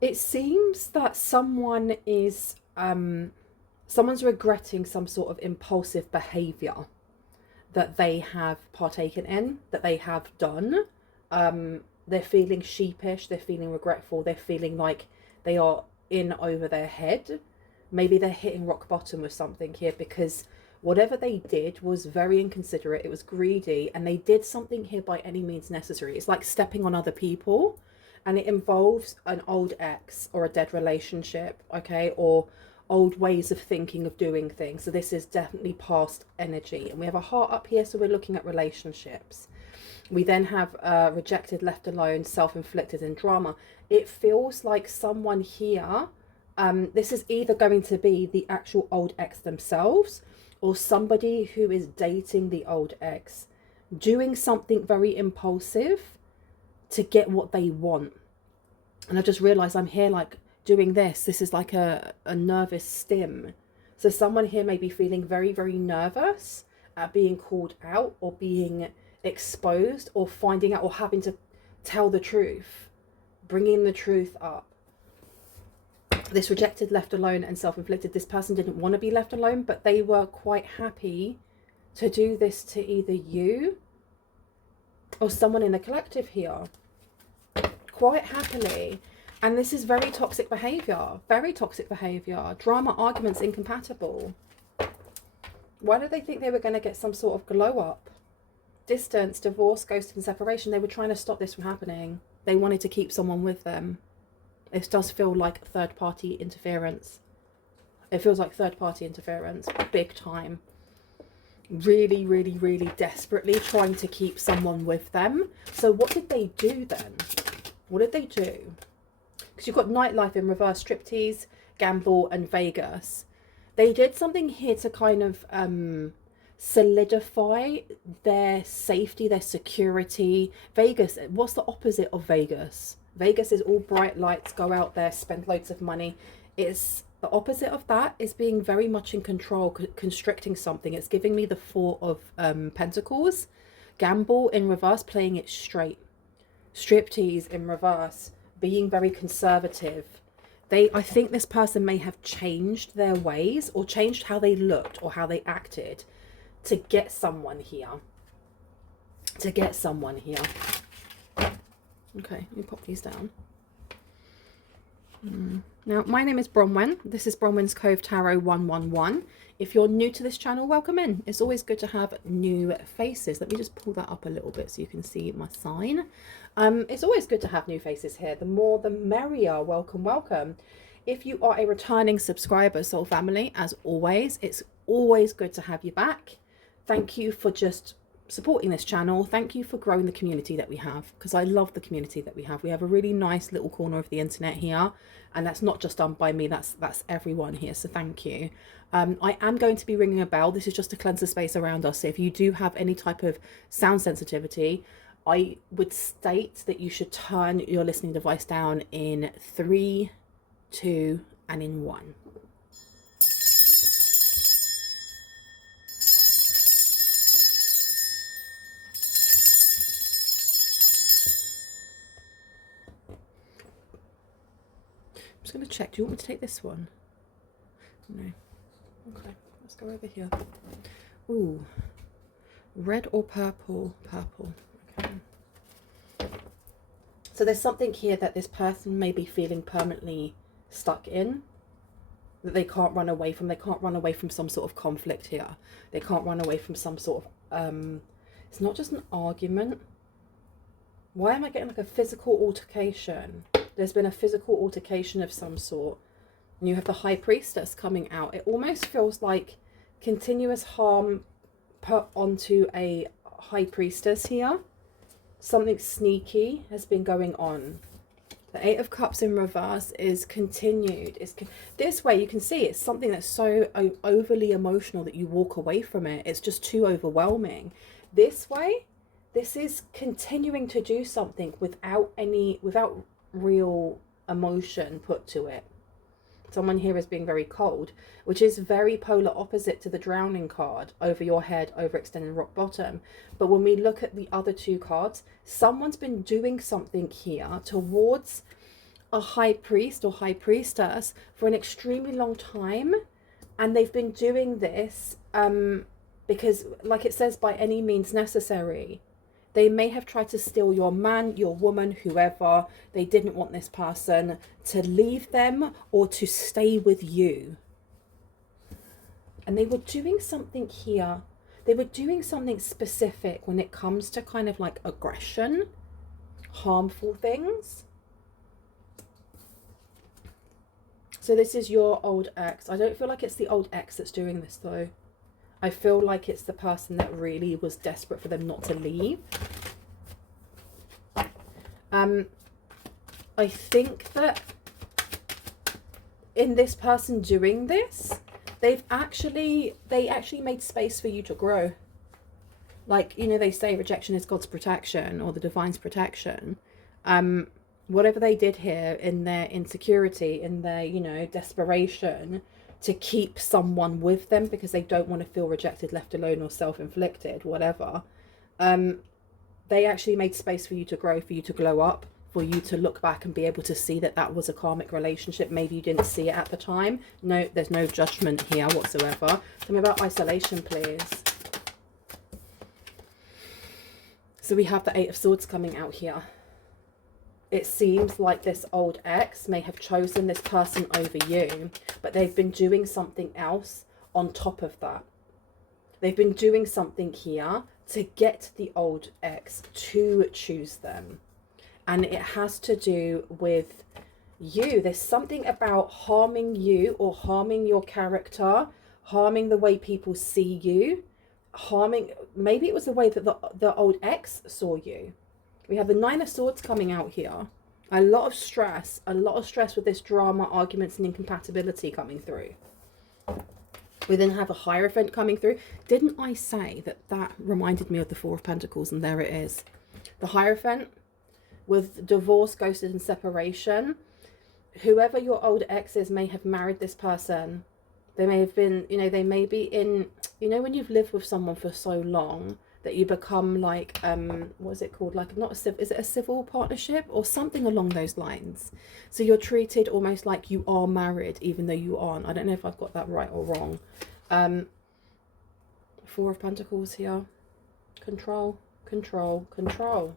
It seems that someone's regretting some sort of impulsive behavior that they have partaken in, that they have done. They're feeling sheepish, they're feeling regretful, they're feeling like they are in over their head. Maybe they're hitting rock bottom with something here, because whatever they did was very inconsiderate, it was greedy, and they did something here by any means necessary. It's like stepping on other people, and it involves an old ex or a dead relationship, okay, or old ways of thinking, of doing things. So this is definitely past energy. And we have a heart up here, so we're looking at relationships. We then have rejected, left alone, self-inflicted, and drama. It feels like someone here, this is either going to be the actual old ex themselves, or somebody who is dating the old ex, doing something very impulsive to get what they want. And I just realized I'm here like doing this. This is like a nervous stim. So someone here may be feeling very, very nervous at being called out, or being exposed, or finding out, or having to tell the truth, bringing the truth up. This rejected, left alone, and self-inflicted. This person didn't want to be left alone, but they were quite happy to do this to either you or someone in the collective here. Quite happily. And this is very toxic behavior. Very toxic behavior. Drama, arguments, incompatible. Why did they think they were going to get some sort of glow up? Distance, divorce, ghost, and separation. They were trying to stop this from happening. They wanted to keep someone with them. This does feel like third party interference. It feels like third party interference. Big time. Really, really, really desperately trying to keep someone with them. So what did they do then? What did they do? Because you've got nightlife in reverse, striptease, gamble, and Vegas. They did something here to kind of solidify their safety, their security. Vegas, what's the opposite of Vegas? Vegas is all bright lights, go out there, spend loads of money. It's the opposite of that, is being very much in control, constricting something. It's giving me the Four of Pentacles. Gamble in reverse, playing it straight. Striptease in reverse, being very conservative. I think this person may have changed their ways, or changed how they looked or how they acted to get someone here. To get someone here. Okay, let me pop these down. Now, my name is Bronwyn. This is Bronwyn's Cove Tarot 111. If you're new to this channel, welcome in. It's always good to have new faces. Let me just pull that up a little bit so you can see my sign. It's always good to have new faces here. The more, the merrier. Welcome, welcome. If you are a returning subscriber, soul family, as always, it's always good to have you back. Thank you for just supporting this channel. Thank you for growing the community that we have, because I love the community that we have. We have a really nice little corner of the internet here, and that's not just done by me, that's everyone here, so thank you. I am going to be ringing a bell. This is just to cleanse the space around us. So if you do have any type of sound sensitivity, I would state that you should turn your listening device down in 3, 2, and in 1. I'm just going to check. Do you want me to take this one? No. Okay, let's go over here. Ooh, red or purple? Purple. Okay. So there's something here that this person may be feeling permanently stuck in, that they can't run away from. They can't run away from some sort of conflict here. They can't run away from some sort of, it's not just an argument. Why am I getting like a physical altercation? There's been a physical altercation of some sort. And you have the High Priestess coming out. It almost feels like continuous harm put onto a High Priestess here. Something sneaky has been going on. The Eight of Cups in reverse is continued. This way you can see it's something that's so overly emotional that you walk away from it. It's just too overwhelming. This way, this is continuing to do something without real emotion put to it. Someone here is being very cold, which is very polar opposite to the drowning card, over your head, overextended, rock bottom. But when we look at the other two cards, someone's been doing something here towards a high priest or high priestess for an extremely long time, and they've been doing this because, like it says, by any means necessary. They may have tried to steal your man, your woman, whoever. They didn't want this person to leave them or to stay with you. And they were doing something here. They were doing something specific when it comes to kind of like aggression, harmful things. So this is your old ex. I don't feel like it's the old ex that's doing this though. I feel like it's the person that really was desperate for them not to leave. I think that in this person doing this, they actually made space for you to grow. Like, you know, they say rejection is God's protection or the divine's protection. Whatever they did here in their insecurity, in their, you know, desperation to keep someone with them because they don't want to feel rejected, left alone, or self-inflicted, whatever. They actually made space for you to grow, for you to glow up, for you to look back and be able to see that that was a karmic relationship. Maybe you didn't see it at the time. No, there's no judgment here whatsoever. Tell me about isolation, please. So we have the Eight of Swords coming out here. It seems like this old ex may have chosen this person over you, but they've been doing something else on top of that. They've been doing something here to get the old ex to choose them. And it has to do with you. There's something about harming you or harming your character, harming the way people see you, harming, maybe it was the way that the old ex saw you. We have the Nine of Swords coming out here. A lot of stress with this drama, arguments and incompatibility coming through. We then have a Hierophant coming through. Didn't I say that that reminded me of the Four of Pentacles? And there it is. The Hierophant with divorce, ghosted and separation. Whoever your old ex is may have married this person. They may have been, you know, they may be in, you know, when you've lived with someone for so long that you become like, what is it called? Like, not a civil, is it a civil partnership or something along those lines? So you're treated almost like you are married, even though you aren't. I don't know if I've got that right or wrong. Four of Pentacles here. Control, control, control.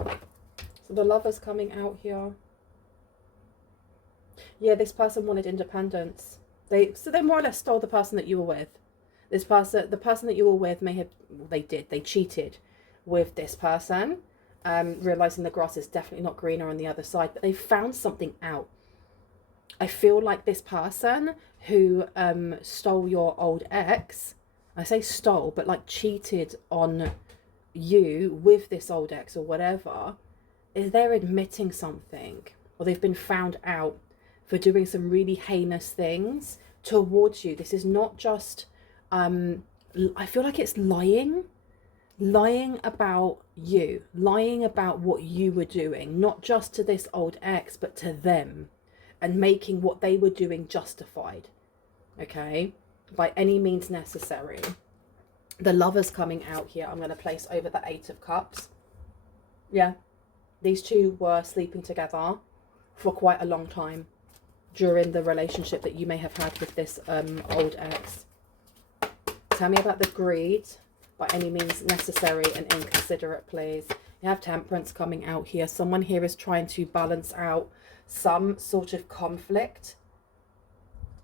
So the Lover's coming out here. Yeah, this person wanted independence. So they more or less stole the person that you were with. This person, the person that you were with may have, they cheated with this person, realizing the grass is definitely not greener on the other side, but they found something out. I feel like this person who stole your old ex, I say stole, but like cheated on you with this old ex or whatever, is they're admitting something, or they've been found out for doing some really heinous things towards you. This is not just, I feel like it's lying about you, lying about what you were doing, not just to this old ex, but to them, and making what they were doing justified, okay, by any means necessary. The Lover's coming out here. I'm going to place over the Eight of Cups. Yeah, these two were sleeping together for quite a long time during the relationship that you may have had with this old ex. Tell me about the greed, by any means necessary and inconsiderate, please. You have Temperance coming out here. Someone here is trying to balance out some sort of conflict.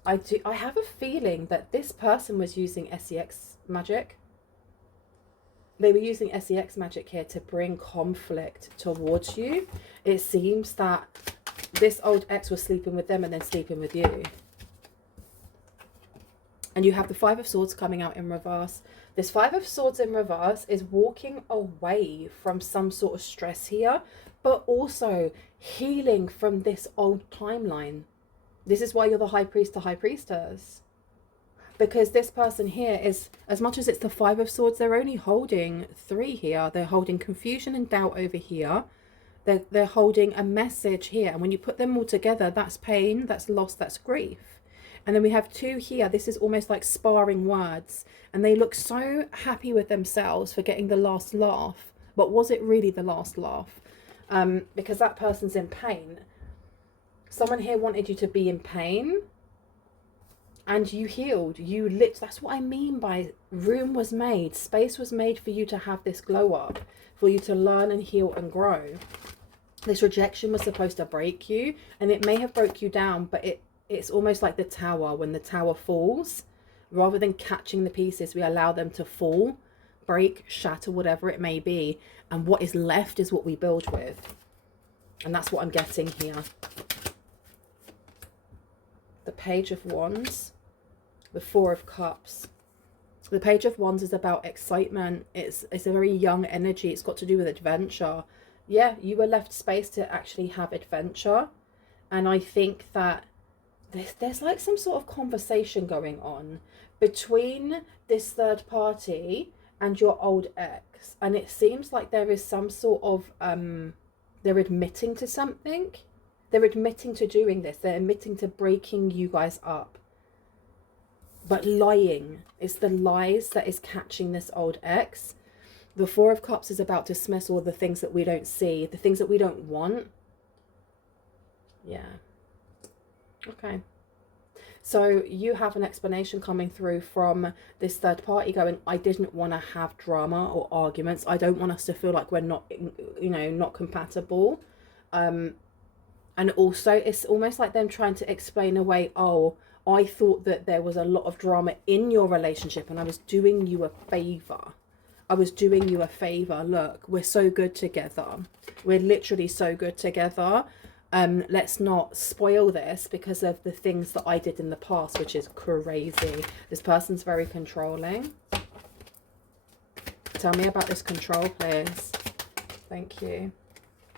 I have a feeling that this person was using SEX magic. They were using SEX magic here to bring conflict towards you. It seems that this old ex was sleeping with them and then sleeping with you. And you have the Five of Swords coming out in reverse. This Five of Swords in reverse is walking away from some sort of stress here, but also healing from this old timeline. This is why you're the High Priest to High Priestess. Because this person here is, as much as it's the Five of Swords, they're only holding three here. They're holding confusion and doubt over here. They're holding a message here. And when you put them all together, that's pain, that's loss, that's grief. And then we have two here. This is almost like sparring words. And they look so happy with themselves for getting the last laugh. But was it really the last laugh? Because that person's in pain. Someone here wanted you to be in pain, and you healed. That's what I mean by room was made, space was made for you to have this glow up, for you to learn and heal and grow. This rejection was supposed to break you, and it may have broke you down, but it's almost like the tower. When the tower falls, rather than catching the pieces, we allow them to fall, break, shatter, whatever it may be, and what is left is what we build with. And that's what I'm getting here. The Page of Wands, the Four of Cups. The Page of Wands is about excitement. It's a very young energy. It's got to do with adventure. Yeah, you were left space to actually have adventure. And I think that there's like some sort of conversation going on between this third party and your old ex. And it seems like there is some sort of, they're admitting to something. They're admitting to doing this. They're admitting to breaking you guys up. But lying. It's the lies that is catching this old ex. The Four of Cups is about dismissal, the things that we don't see, the things that we don't want. Yeah. Okay. So you have an explanation coming through from this third party going, I didn't want to have drama or arguments. I don't want us to feel like we're not, not compatible. And also it's almost like them trying to explain away, oh, I thought that there was a lot of drama in your relationship and I was doing you a favor. I was doing you a favor. Look, we're so good together. We're literally so good together. Let's not spoil this because of the things that I did in the past, which is crazy. This person's very controlling. Tell me about this control, please. Thank you.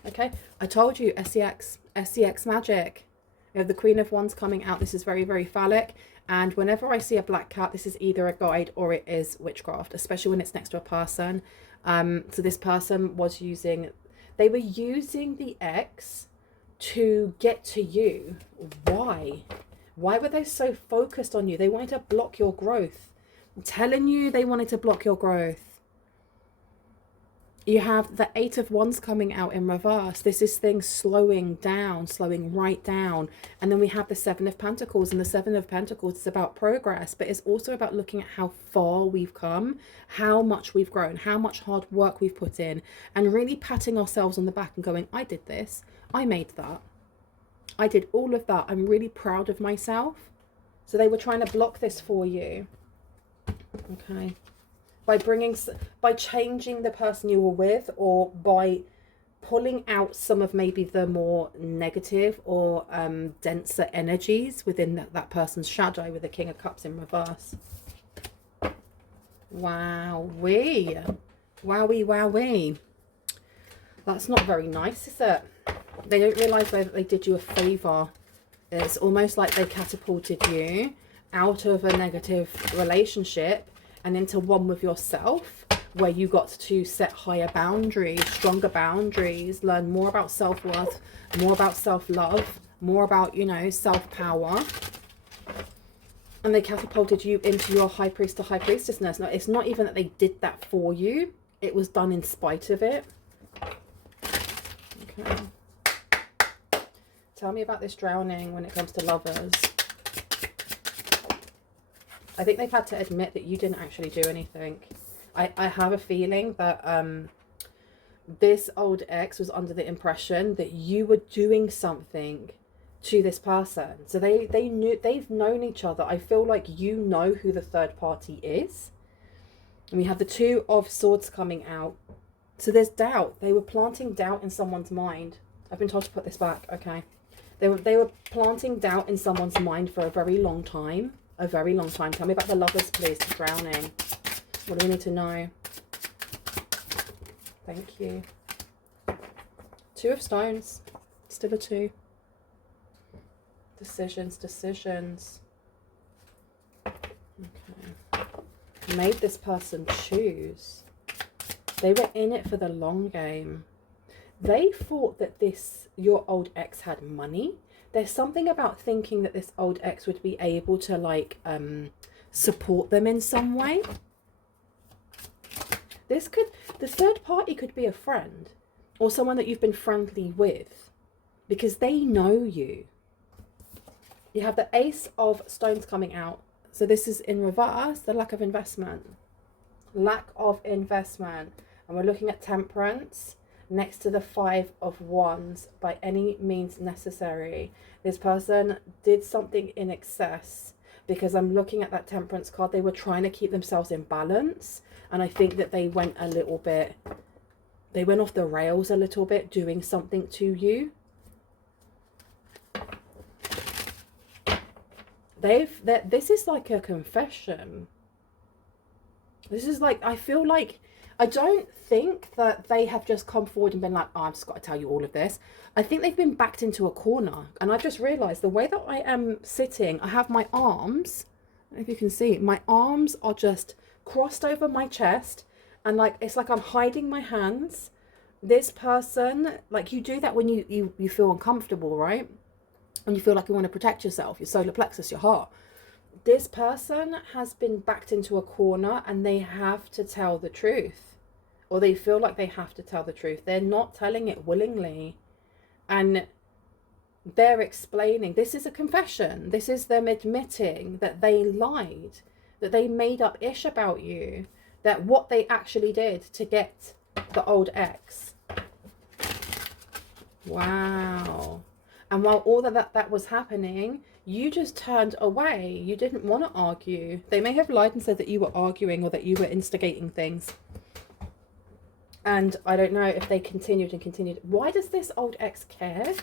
Okay, I told you, SEX magic. We have the Queen of Wands coming out. This is very, very phallic. And whenever I see a black cat, this is either a guide or it is witchcraft, especially when it's next to a person. So this person was they were using the ex to get to you. Why? Why were they so focused on you? They wanted to block your growth. I'm telling you, they wanted to block your growth. You have the Eight of Wands coming out in reverse. This is things slowing down, slowing right down. And then we have the Seven of Pentacles. And the Seven of Pentacles is about progress, but it's also about looking at how far we've come, how much we've grown, how much hard work we've put in, and really patting ourselves on the back and going, I did this. I made that. I did all of that. I'm really proud of myself. So they were trying to block this for you. Okay. By changing the person you were with, or by pulling out some of maybe the more negative or denser energies within that person's shadow with the King of Cups in reverse. Wowee. Wowee, wowee. That's not very nice, is it? They don't realise that they did you a favour. It's almost like they catapulted you out of a negative relationship and into one with yourself, where you got to set higher boundaries, stronger boundaries, learn more about self-worth, more about self-love, more about, self-power. And they catapulted you into your high priest to high priestessness. Now, it's not even that they did that for you. It was done in spite of it. Okay. Tell me about this drowning when it comes to lovers. I think they've had to admit that you didn't actually do anything. I have a feeling that this old ex was under the impression that you were doing something to this person. So they've known each other. I feel like you know who the third party is. And we have the Two of Swords coming out. So there's doubt. They were planting doubt in someone's mind. I've been told to put this back. Okay. They were planting doubt in someone's mind for a very long time. A very long time. Tell me about the lovers, please. The drowning. What do we need to know? Thank you. Two of Stones. Still a two. Decisions. Okay. Made this person choose. They were in it for the long game. They thought that your old ex had money. There's something about thinking that this old ex would be able to support them in some way. The third party could be a friend or someone that you've been friendly with, because they know you. You have the Ace of Stones coming out. So this is in reverse, the lack of investment. Lack of investment. And we're looking at Temperance next to the Five of Wands, by any means necessary. This person did something in excess, because I'm looking at that Temperance card. They were trying to keep themselves in balance. And I think that they went a little bit, they went off the rails a little bit, doing something to you. This is like a confession. This is like, I feel like, I don't think that they have just come forward and been like, oh, I've just got to tell you all of this. I think they've been backed into a corner. And I've just realised the way that I am sitting, I have my arms, I don't know if you can see, my arms are just crossed over my chest. And like, it's like I'm hiding my hands. This person, like, you do that when you feel uncomfortable, right? And you feel like you want to protect yourself, your solar plexus, your heart. This person has been backed into a corner and they have to tell the truth. Or they feel like they have to tell the truth. They're not telling it willingly. And they're explaining. This is a confession. This is them admitting that they lied. That they made up ish about you. That what they actually did to get the old ex. Wow. And while all of that was happening, you just turned away. You didn't want to argue. They may have lied and said that you were arguing or that you were instigating things. And I don't know if they continued and continued. Why does this old ex care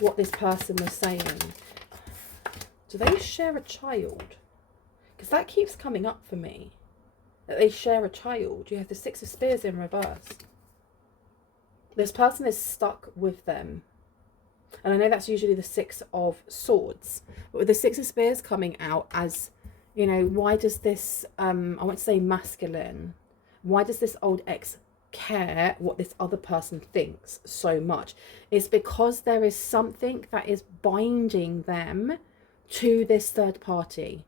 what this person was saying? Do they share a child? Because that keeps coming up for me. That they share a child. You have the Six of Spears in reverse. This person is stuck with them. And I know that's usually the Six of Swords. But with the Six of Spears coming out as, you know, why does this, I want to say masculine, why does this old ex care what this other person thinks so much? It's because there is something that is binding them to this third party.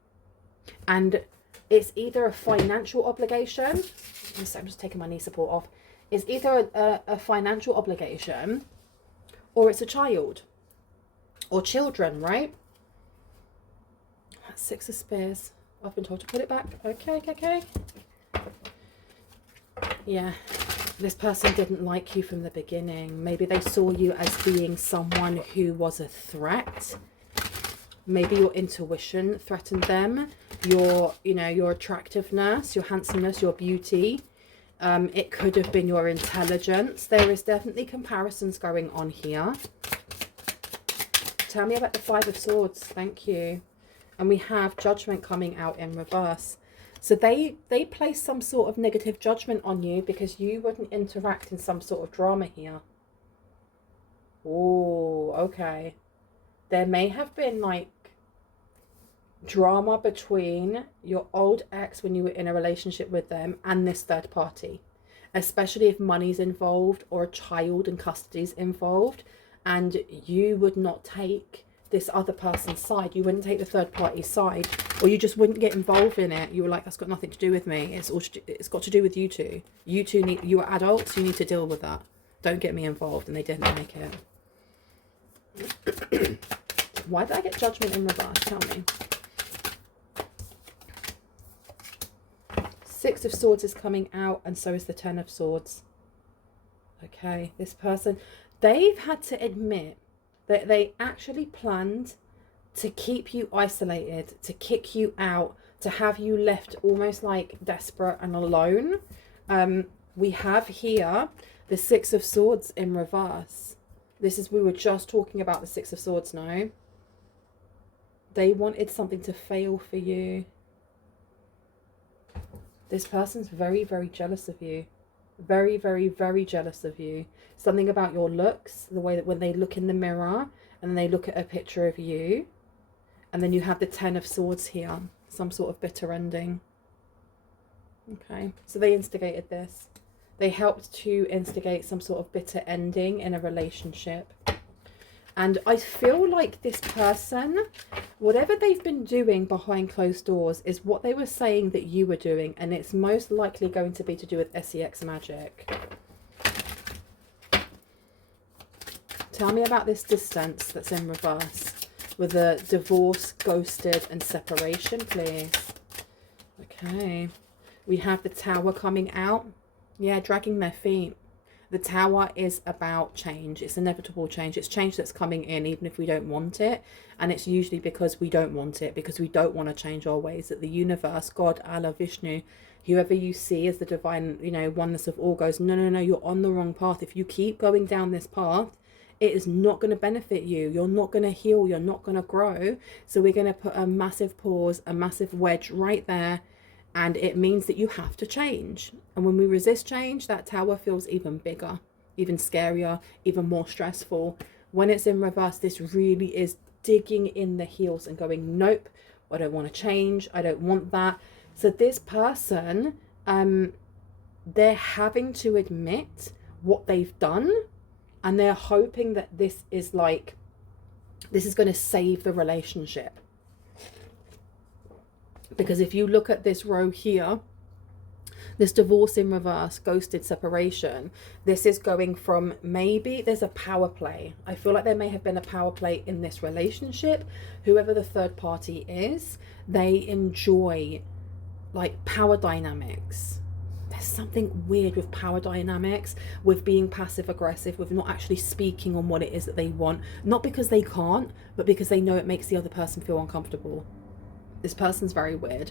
And it's either a financial obligation. I'm just taking my knee support off. It's either a financial obligation, or it's a child or children, right? Six of Spears. I've been told to put it back. Okay. Yeah, this person didn't like you from the beginning. Maybe they saw you as being someone who was a threat. Maybe your intuition threatened them. Your attractiveness, your handsomeness, your beauty. It could have been your intelligence. There is definitely comparisons going on here. Tell me about the Five of Swords. Thank you. And we have Judgment coming out in reverse. So they place some sort of negative judgment on you because you wouldn't interact in some sort of drama here. Oh, okay. There may have been like drama between your old ex when you were in a relationship with them and this third party, especially if money's involved or a child and custody's involved, and you would not take this other person's side. You wouldn't take the third party's side, or you just wouldn't get involved in it. You were like, that's got nothing to do with me. It's got to do with you two. You are adults. You need to deal with that. Don't get me involved. And they didn't make it. Why did I get Judgment in reverse? Tell me. Six of Swords is coming out, and so is the Ten of Swords. Okay, this person, they've had to admit that they actually planned to keep you isolated, to kick you out, to have you left almost like desperate and alone. We have here the Six of Swords in reverse. We were just talking about the Six of Swords now. They wanted something to fail for you. This person's very, very jealous of you. Very, very, very jealous of you. Something about your looks, the way that when they look in the mirror and then they look at a picture of you, and then you have the Ten of Swords here, some sort of bitter ending. Okay, so they instigated this. They helped to instigate some sort of bitter ending in a relationship. And I feel like this person, whatever they've been doing behind closed doors is what they were saying that you were doing. And it's most likely going to be to do with SEX magic. Tell me about this distance that's in reverse. with a divorce, ghosted, and separation, please. Okay. We have the Tower coming out. Yeah, dragging their feet. The Tower is about change. It's inevitable change. It's change that's coming in even if we don't want it. And it's usually because we don't want it, because we don't want to change our ways. That the universe, God, Allah, Vishnu, whoever you see as the divine, you know, oneness of all goes, no, no, no, you're on the wrong path. If you keep going down this path, it is not going to benefit you. You're not going to heal. You're not going to grow. So we're going to put a massive pause, a massive wedge right there. And it means that you have to change. And when we resist change, that Tower feels even bigger, even scarier, even more stressful. When it's in reverse, this really is digging in the heels and going, nope, I don't want to change. I don't want that. So this person, they're having to admit what they've done. And they're hoping that this is like, this is going to save the relationship. Because if you look at this row here, this divorce in reverse, ghosted, separation, this is going from, maybe there's a power play. I feel like there may have been a power play in this relationship. Whoever the third party is, they enjoy like power dynamics. There's something weird with power dynamics, with being passive aggressive, with not actually speaking on what it is that they want. Not because they can't, but because they know it makes the other person feel uncomfortable. This person's very weird.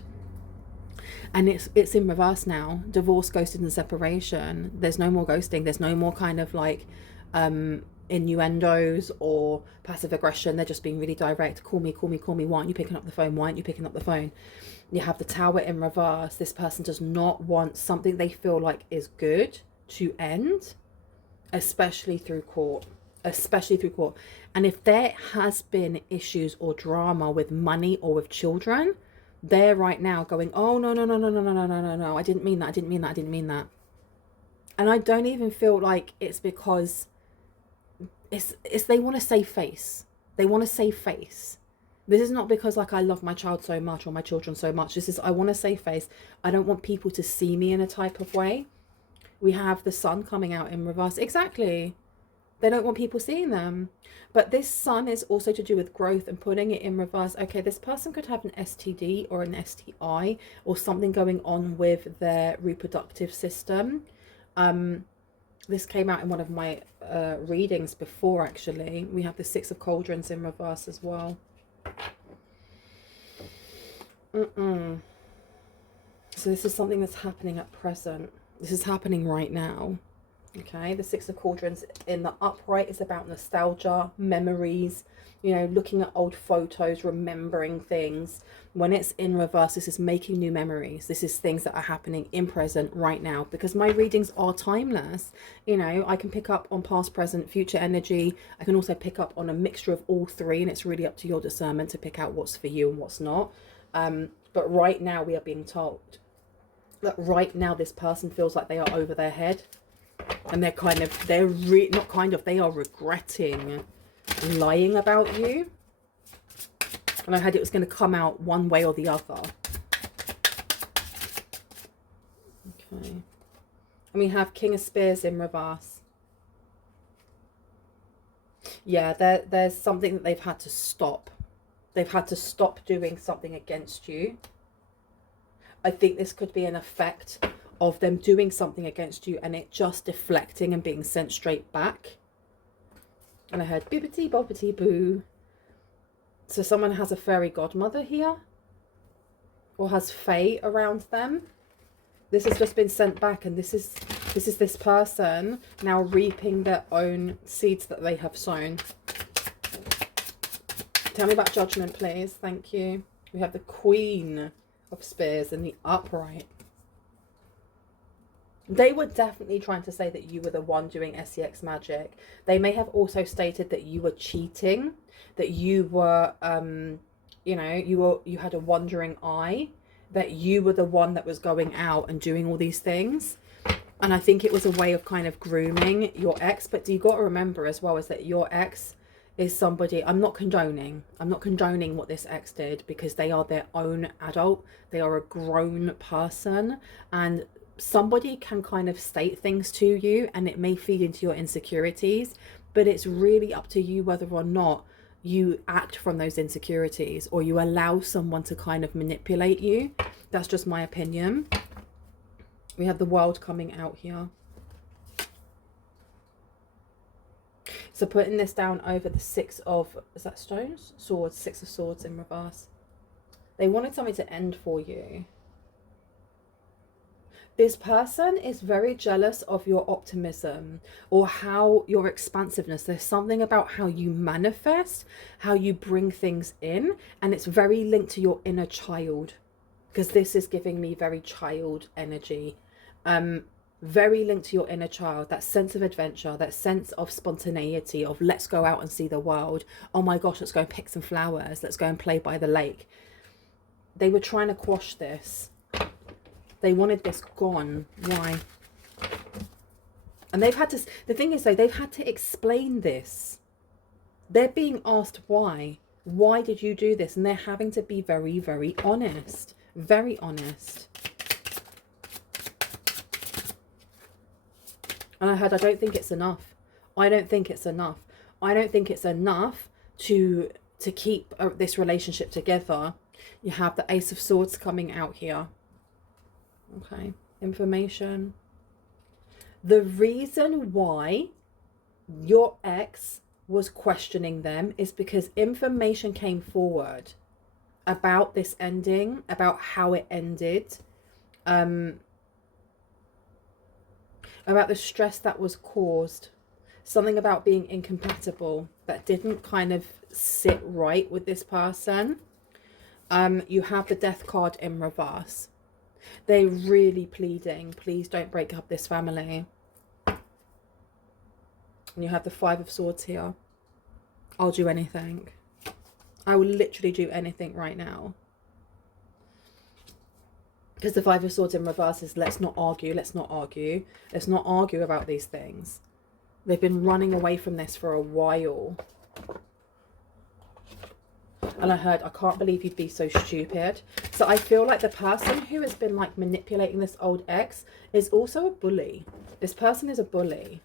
And it's in reverse now. Divorce, ghosted, and separation. There's no more ghosting. There's no more kind of like innuendos or passive aggression. They're just being really direct. Call me, call me, call me. Why aren't you picking up the phone? Why aren't you picking up the phone? You have the Tower in reverse. This person does not want something they feel like is good to end, especially through court. Especially through court. And if there has been issues or drama with money or with children, they're right now going, oh, no, no, no, no, no, no, no, no, no, no, I didn't mean that, I didn't mean that, I didn't mean that. And I don't even feel like it's because it's they want to save face. They want to save face. This is not because like I love my child so much or my children so much. This is, I want to save face. I don't want people to see me in a type of way. We have the Sun coming out in reverse. Exactly. They don't want people seeing them. But this Sun is also to do with growth and putting it in reverse. Okay, this person could have an STD or an STI or something going on with their reproductive system. This came out in one of my readings before, actually. We have the Six of Cauldrons in reverse as well. So this is something that's happening at present. This is happening right now. Okay, the Six of Cauldrons in the upright is about nostalgia, memories, you know, looking at old photos, remembering things. When it's in reverse, this is making new memories. This is things that are happening in present right now, because my readings are timeless. You know, I can pick up on past, present, future energy. I can also pick up on a mixture of all three, and it's really up to your discernment to pick out what's for you and what's not. But right now we are being told that right now this person feels like they are over their head. And they're kind of, they are regretting lying about you. And I had it was going to come out one way or the other. Okay. And we have King of Spears in reverse. Yeah, there's something that they've had to stop. They've had to stop doing something against you. I think this could be an effect of them doing something against you and it just deflecting and being sent straight back. And I heard bibbity bobbity boo. So someone has a fairy godmother here, or has fae around them. This has just been sent back, and this is this person now reaping their own seeds that they have sown. Tell me about judgment, please. Thank you. We have the Queen of Spears in the upright. They were definitely trying to say that you were the one doing SEX magic. They may have also stated that you were cheating, that you were, you know, you had a wandering eye, that you were the one that was going out and doing all these things. And I think it was a way of kind of grooming your ex. But you got to remember as well is that your ex is somebody, I'm not condoning what this ex did, because they are their own adult. They are a grown person, and somebody can kind of state things to you and it may feed into your insecurities, but it's really up to you whether or not you act from those insecurities, or you allow someone to kind of manipulate you. That's just my opinion. We have the World coming out here. So putting this down over the Six of, is that stones? Swords, Six of Swords in reverse. They wanted something to end for you. This person is very jealous of your optimism or how your expansiveness. There's something about how you manifest, how you bring things in, and it's very linked to your inner child, because this is giving me very child energy. Very linked to your inner child, that sense of adventure, that sense of spontaneity, of let's go out and see the world. Oh my gosh, let's go and pick some flowers. Let's go and play by the lake. They were trying to quash this. They wanted this gone. Why? And they've had to, the thing is though, they've had to explain this. They're being asked why. Why did you do this? And they're having to be very, very honest. Very honest. And I don't think it's enough. I don't think it's enough. I don't think it's enough to keep this relationship together. You have the Ace of Swords coming out here. Okay, information. The reason why your ex was questioning them is because information came forward about this ending, about how it ended, about the stress that was caused, something about being incompatible that didn't kind of sit right with this person. You have the Death card in reverse. They're really pleading, please don't break up this family. And you have the Five of Swords here. I'll do anything. I will literally do anything right now. Because the Five of Swords in reverse is let's not argue, let's not argue. Let's not argue about these things. They've been running away from this for a while. And I heard, I can't believe you'd be so stupid. So I feel like the person who has been like manipulating this old ex is also a bully. This person is a bully.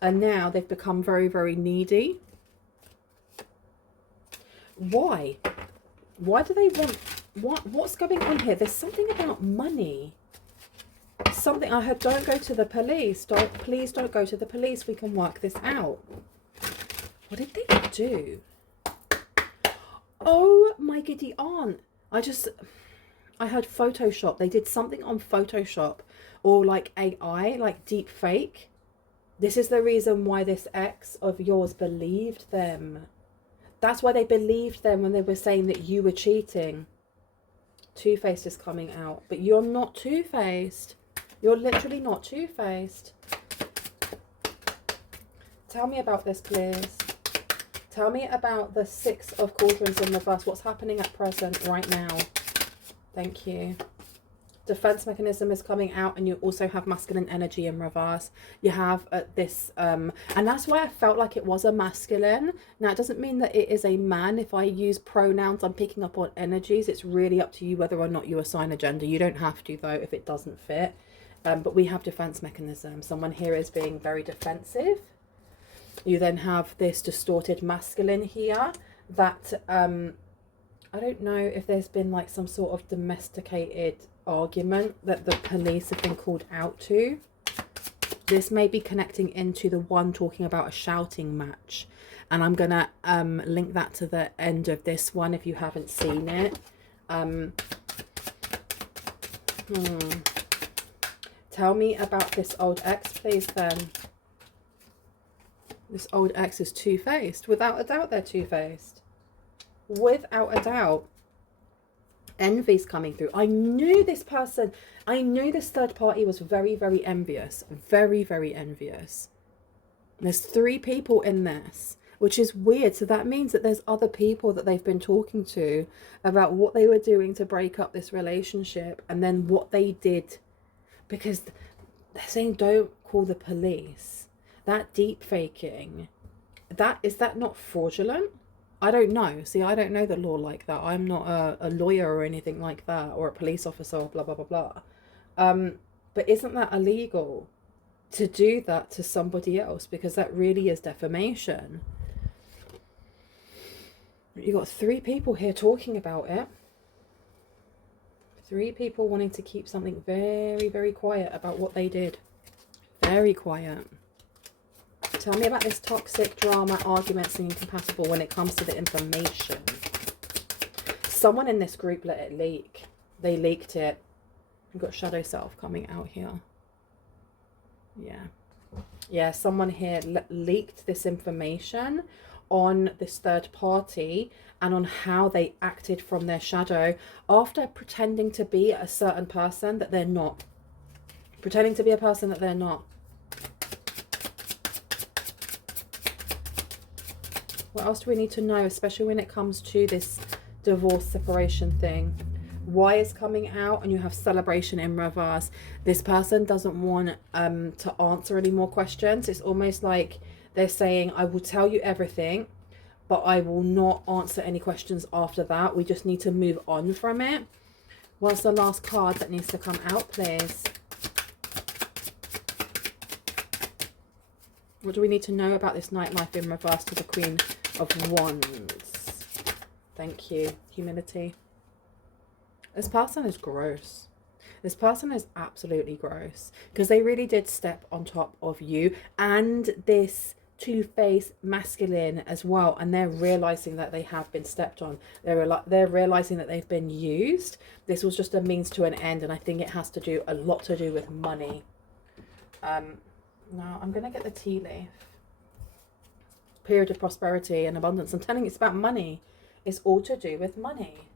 And now they've become very, very needy. Why? Why do they want... What's going on here? There's something about money. Something I heard, don't go to the police. Please don't go to the police. We can work this out. What did they do? Oh my giddy aunt. I heard Photoshop. They did something on Photoshop or like AI, like deep fake. This is the reason why this ex of yours believed them. That's why they believed them when they were saying that you were cheating. Two-Faced is coming out, but you're not two-faced. You're literally not two-faced. Tell me about this, please. Tell me about the Six of Cauldrons in reverse. What's happening at present right now? Thank you. Defense mechanism is coming out, and you also have masculine energy in reverse. You have this, and that's why I felt like it was a masculine. Now, it doesn't mean that it is a man. If I use pronouns, I'm picking up on energies. It's really up to you whether or not you assign a gender. You don't have to, though, if it doesn't fit. But we have defense mechanism. Someone here is being very defensive. You then have this distorted masculine here that, I don't know if there's been like some sort of domesticated argument that the police have been called out to. This may be connecting into the one talking about a shouting match, and I'm gonna link that to the end of this one if you haven't seen it. Tell me about this old ex, please, then. This old ex is two-faced. Without a doubt, they're two-faced. Without a doubt. Envy's coming through. I knew this person, I knew this third party was very, very envious. Very, very envious. There's 3 people in this, which is weird. So that means that there's other people that they've been talking to about what they were doing to break up this relationship, and then what they did, because they're saying don't call the police. That deep faking, is that not fraudulent? I don't know. See, I don't know the law like that. I'm not a lawyer or anything like that, or a police officer, or blah, blah, blah, blah. But isn't that illegal to do that to somebody else? Because that really is defamation. You got 3 people here talking about it. 3 people wanting to keep something very, very quiet about what they did. Very quiet. Tell me about this toxic drama, arguments, and incompatible when it comes to the information. Someone in this group let it leak. They leaked it. We've got shadow self coming out here. Yeah, someone here leaked this information on this third party and on how they acted from their shadow after pretending to be a certain person that they're not. Pretending to be a person that they're not. What else do we need to know, especially when it comes to this divorce separation thing? Why is coming out, and you have celebration in reverse. This person doesn't want to answer any more questions. It's almost like they're saying, I will tell you everything, but I will not answer any questions after that. We just need to move on from it. What's the last card that needs to come out, please? What do we need to know about this nightlife in reverse to the Queen of Wands? Thank you. Humility. This person is gross. This person is absolutely gross because they really did step on top of you and this two-faced masculine as well, and they're realizing that they have been stepped on. They're realizing that they've been used. This was just a means to an end, and I think it has to do a lot to do with money. Now I'm gonna get the tea leaf. Period of prosperity and abundance. I'm telling you, it's about money. It's all to do with money.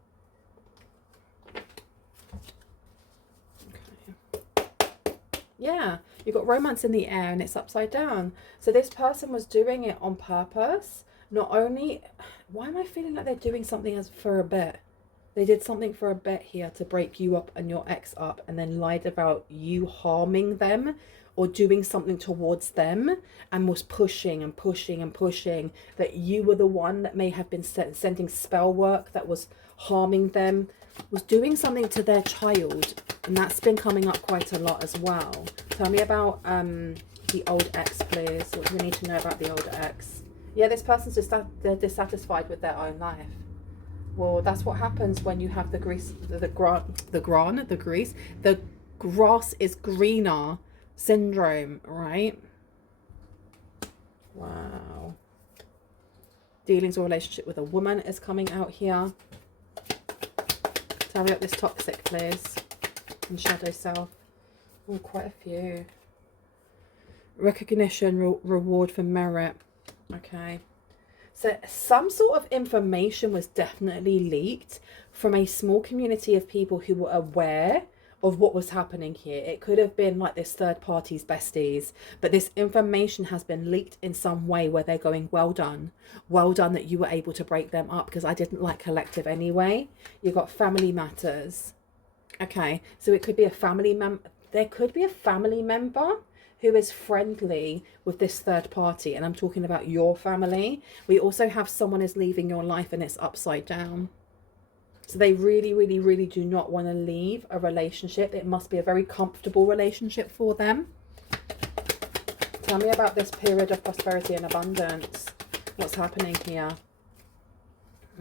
Yeah, you've got romance in the air and it's upside down. So this person was doing it on purpose. Not only, why am I feeling like they're doing something for a bit? They did something for a bit here to break you up and your ex up, and then lied about you harming them or doing something towards them, and was pushing and pushing and pushing that you were the one that may have been sending spell work that was harming them, was doing something to their child. And that's been coming up quite a lot as well. Tell me about the old ex, please. What do we need to know about the old ex? Yeah, this person's they're dissatisfied with their own life. Well, that's what happens when you have the grass is greener syndrome, right? Wow. Dealings or relationship with a woman is coming out here. Tell me about this toxic, please. And shadow self. Oh, quite a few. Recognition, reward for merit. Okay. So some sort of information was definitely leaked from a small community of people who were aware of what was happening here. It could have been like this third party's besties, but this information has been leaked in some way where they're going, well done that you were able to break them up, because I didn't like collective anyway. You got family matters. Okay, so it could be a family member. There could be a family member who is friendly with this third party, and I'm talking about your family. We also have someone is leaving your life and it's upside down. So they really, really, really do not want to leave a relationship. It must be a very comfortable relationship for them. Tell me about this period of prosperity and abundance. What's happening here?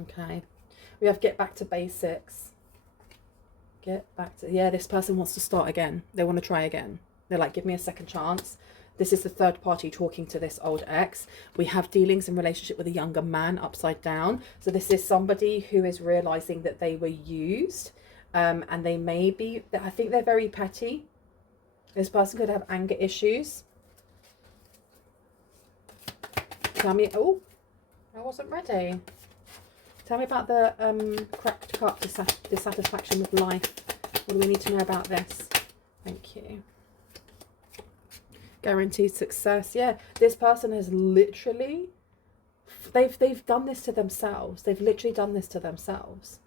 Okay. We have get back to basics. Get back to... Yeah, this person wants to start again. They want to try again. They're like, give me a second chance. This is the third party talking to this old ex. We have dealings in relationship with a younger man upside down. So this is somebody who is realizing that they were used. And they may be... I think they're very petty. This person could have anger issues. Tell me... Oh, I wasn't ready. Tell me about the cracked cup, dissatisfaction with life. What do we need to know about this? Thank you. Guaranteed success. Yeah, this person has literally... They've done this to themselves. They've literally done this to themselves.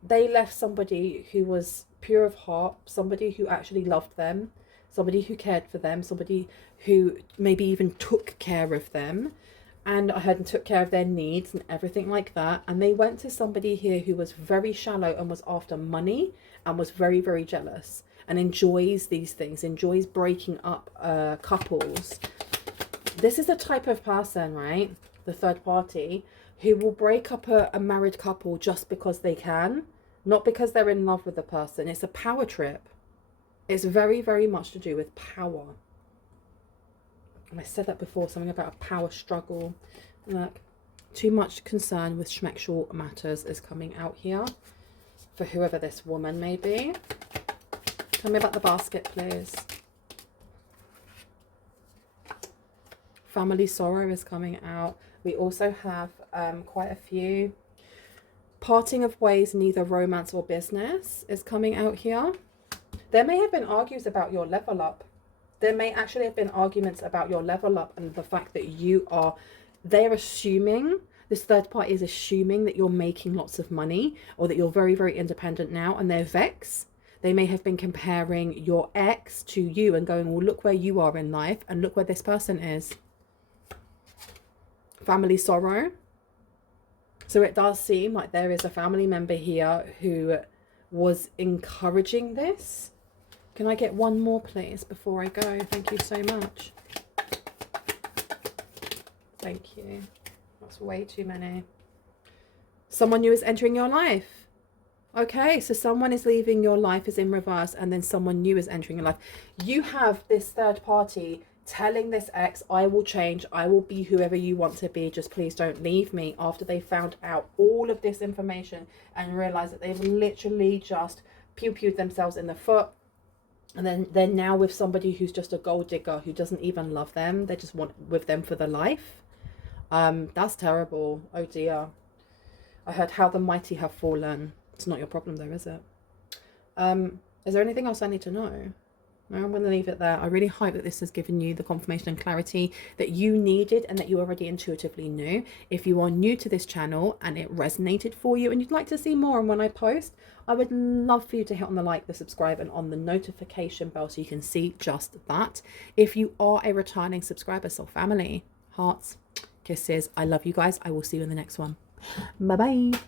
They left somebody who was pure of heart, somebody who actually loved them, somebody who cared for them, somebody who maybe even took care of them. And I heard and took care of their needs and everything like that. And they went to somebody here who was very shallow and was after money and was very, very jealous and enjoys these things, enjoys breaking up couples. This is the type of person, right, the third party, who will break up a married couple just because they can, not because they're in love with the person. It's a power trip. It's very, very much to do with power. And I said that before, something about a power struggle. Look, too much concern with sexual matters is coming out here for whoever this woman may be. Tell me about the basket, please. Family sorrow is coming out. We also have quite a few. Parting of ways, neither romance or business is coming out here. There may have been arguments about your level up. There may actually have been arguments about your level up and the fact that they're assuming, this third party is assuming that you're making lots of money or that you're very, very independent now, and they're vexed. They may have been comparing your ex to you and going, well, look where you are in life and look where this person is. Family sorrow. So it does seem like there is a family member here who was encouraging this. Can I get one more, please, before I go? Thank you so much. Thank you. That's way too many. Someone new is entering your life. Okay, so someone is leaving your life, is in reverse, and then someone new is entering your life. You have this third party telling this ex, I will change, I will be whoever you want to be, just please don't leave me, after they found out all of this information and realized that they've literally just pew-pewed themselves in the foot. And then they're now with somebody who's just a gold digger, who doesn't even love them. They just want with them for the life. That's terrible. Oh dear. I heard how the mighty have fallen. It's not your problem though, is it? Is there anything else I need to know? No, I'm going to leave it there. I really hope that this has given you the confirmation and clarity that you needed and that you already intuitively knew. If you are new to this channel and it resonated for you and you'd like to see more, and when I post, I would love for you to hit on the like, the subscribe, and on the notification bell so you can see just that. If you are a returning subscriber, soul family, hearts, kisses, I love you guys. I will see you in the next one. Bye bye.